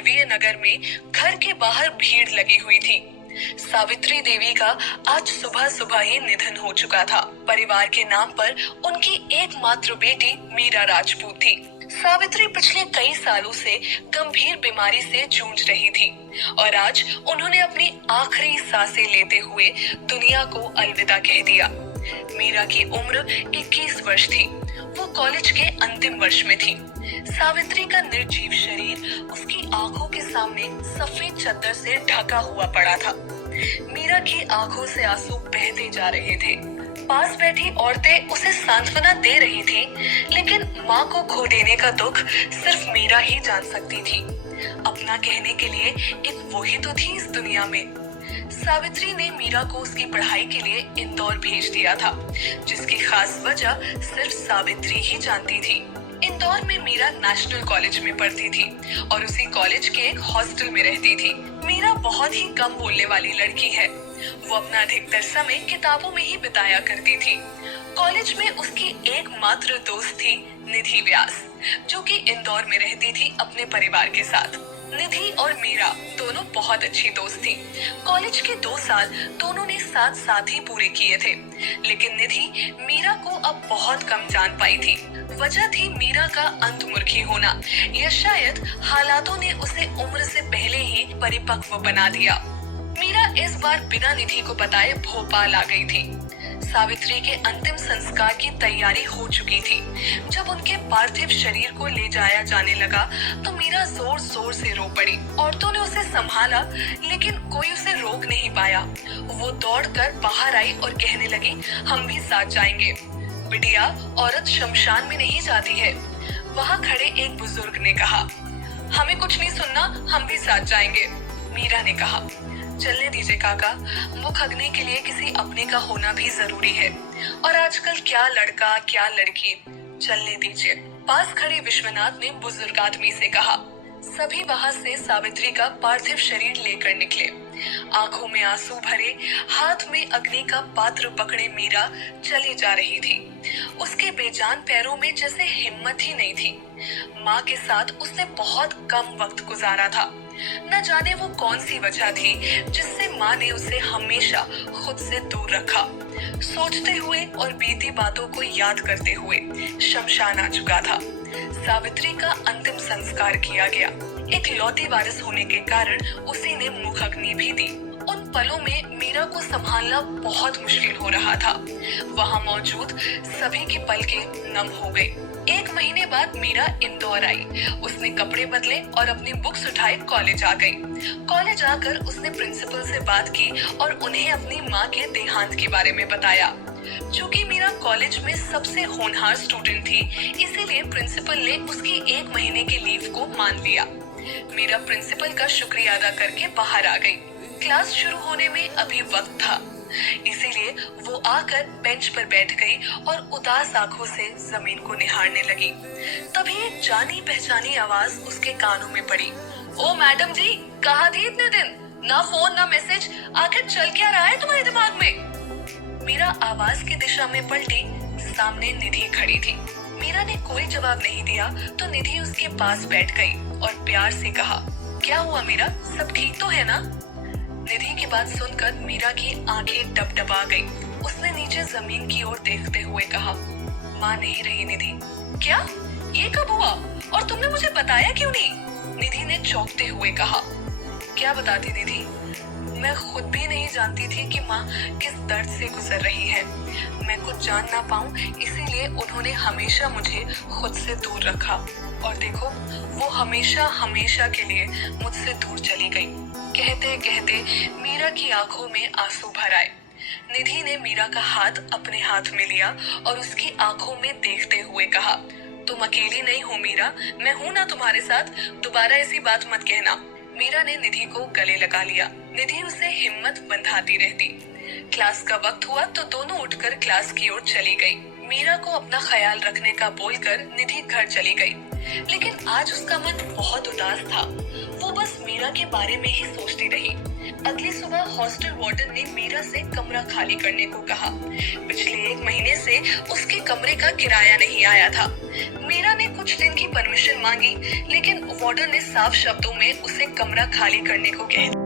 मालवीय नगर में घर के बाहर भीड़ लगी हुई थी। सावित्री देवी का आज सुबह सुबह ही निधन हो चुका था। परिवार के नाम पर उनकी एकमात्र बेटी मीरा राजपूत थी। सावित्री पिछले कई सालों से गंभीर बीमारी से जूझ रही थी और आज उन्होंने अपनी आखिरी सांसें लेते हुए दुनिया को अलविदा कह दिया। मीरा की उम्र 21 वर्ष थी। वो कॉलेज के अंतिम वर्ष में थी। सावित्री का निर्जीव शरीर उसकी आंखों के सामने सफेद चादर से ढका हुआ पड़ा था। मीरा की आंखों से आंसू बहते जा रहे थे। पास बैठी औरतें उसे सांत्वना दे रही थी, लेकिन माँ को खो देने का दुख सिर्फ मीरा ही जान सकती थी। अपना कहने के लिए एक वही तो थी इस दुनिया में। सावित्री ने मीरा को उसकी पढ़ाई के लिए इंदौर भेज दिया था, जिसकी खास वजह सिर्फ सावित्री ही जानती थी। इंदौर में मीरा नेशनल कॉलेज में पढ़ती थी और उसी कॉलेज के एक हॉस्टल में रहती थी। मीरा बहुत ही कम बोलने वाली लड़की है। वो अपना अधिकतर समय किताबों में ही बिताया करती थी। कॉलेज में उसकी एकमात्र दोस्त थी निधि व्यास, जो कि इंदौर में रहती थी अपने परिवार के साथ। निधि और मीरा दोनों बहुत अच्छी दोस्त थी। कॉलेज के 2 साल दोनों ने साथ साथ ही पूरे किए थे, लेकिन निधि मीरा को अब बहुत कम जान पाई थी। वजह थी मीरा का अंतर्मुखी होना, या शायद हालातों ने उसे उम्र से पहले ही परिपक्व बना दिया। मीरा इस बार बिना निधि को बताए भोपाल आ गई थी। सावित्री के अंतिम संस्कार की तैयारी हो चुकी थी। जब उनके पार्थिव शरीर को ले जाया जाने लगा तो मीरा जोर जोर से रो पड़ी। औरतों ने उसे संभाला, लेकिन कोई उसे रोक नहीं पाया। वो दौड़कर बाहर आई और कहने लगी, हम भी साथ जाएंगे। बिटिया, औरत शमशान में नहीं जाती है। वहाँ खड़े एक बुजुर्ग ने कहा, हमें कुछ नहीं सुनना, हम भी साथ जाएंगे। मीरा ने कहा, चलने दीजिए काका, मुख अग्नि के लिए किसी अपने का होना भी जरूरी है, और आजकल क्या लड़का क्या लड़की, चलने दीजिए। पास खड़े विश्वनाथ ने बुजुर्ग आदमी से कहा। सभी वहां से सावित्री का पार्थिव शरीर लेकर निकले। आंखों में आंसू भरे, हाथ में अग्नि का पात्र पकड़े मीरा चली जा रही थी। उसके बेजान पैरों में जैसे हिम्मत ही नहीं थी। माँ के साथ उसने बहुत कम वक्त गुजारा था। न जाने वो कौन सी वजह थी जिससे माँ ने उसे हमेशा खुद से दूर रखा। सोचते हुए और बीती बातों को याद करते हुए शमशान आ चुका था। सावित्री का अंतिम संस्कार किया गया। एक लौती वारिस होने के कारण उसी ने मुख अग्नि भी दी। उन पलों में मीरा को संभालना बहुत मुश्किल हो रहा था। वहाँ मौजूद सभी की पलकें नम हो गई। 1 महीने बाद मीरा इंदौर आई। उसने कपड़े बदले और अपनी बुक्स उठाए कॉलेज आ गई। कॉलेज आकर उसने प्रिंसिपल से बात की और उन्हें अपनी माँ के देहांत के बारे में बताया। चूँकि मीरा कॉलेज में सबसे होनहार स्टूडेंट थी, इसीलिए प्रिंसिपल ने उसकी 1 महीने की लीव को मान लिया। मीरा प्रिंसिपल का शुक्रिया अदा करके बाहर आ गई। क्लास शुरू होने में अभी वक्त था, इसीलिए वो आकर बेंच पर बैठ गई और उदास आंखों से जमीन को निहारने लगी। तभी एक जानी पहचानी आवाज उसके कानों में पड़ी। ओ मैडम जी, कहाँ थी इतने दिन? ना फोन ना मैसेज, आखिर चल क्या रहा है तुम्हारे दिमाग में? मीरा आवाज की दिशा में पलटी। सामने निधि खड़ी थी। मीरा ने कोई जवाब नहीं दिया तो निधि उसके पास बैठ गई और प्यार से कहा, क्या हुआ मीरा, सब ठीक तो है ना? निधि की बात सुनकर मीरा की आंखें डबडबा गई। उसने नीचे जमीन की ओर देखते हुए कहा, माँ नहीं रही निधि। क्या? ये कब हुआ और तुमने मुझे बताया क्यों नहीं? निधि ने चौंकते हुए कहा। क्या बताती निधि, मैं खुद भी नहीं जानती थी कि माँ किस दर्द से गुजर रही है। मैं कुछ जान ना पाऊं, इसीलिए उन्होंने हमेशा मुझे खुद से दूर रखा। और देखो, वो हमेशा हमेशा के लिए मुझसे दूर चली गई। कहते कहते मीरा की आंखों में आंसू भर आए। निधि ने मीरा का हाथ अपने हाथ में लिया और उसकी आंखों में देखते हुए कहा, तुम अकेली नहीं हो मीरा, मैं हूं ना तुम्हारे साथ, दोबारा ऐसी बात मत कहना। मीरा ने निधि को गले लगा लिया। निधि उसे हिम्मत बंधाती रहती। क्लास का वक्त हुआ तो दोनों उठकर क्लास की ओर चली गई। मीरा को अपना ख्याल रखने का बोलकर निधि घर चली गई, लेकिन आज उसका मन बहुत उदास था। वो बस मीरा के बारे में ही सोचती रही। अगली सुबह हॉस्टल वार्डन ने मीरा से कमरा खाली करने को कहा। पिछले 1 महीने से उसके कमरे का किराया नहीं आया था। मीरा ने कुछ कुछ दिन की परमिशन मांगी, लेकिन वार्डन ने साफ शब्दों में उसे कमरा खाली करने को कह दिया।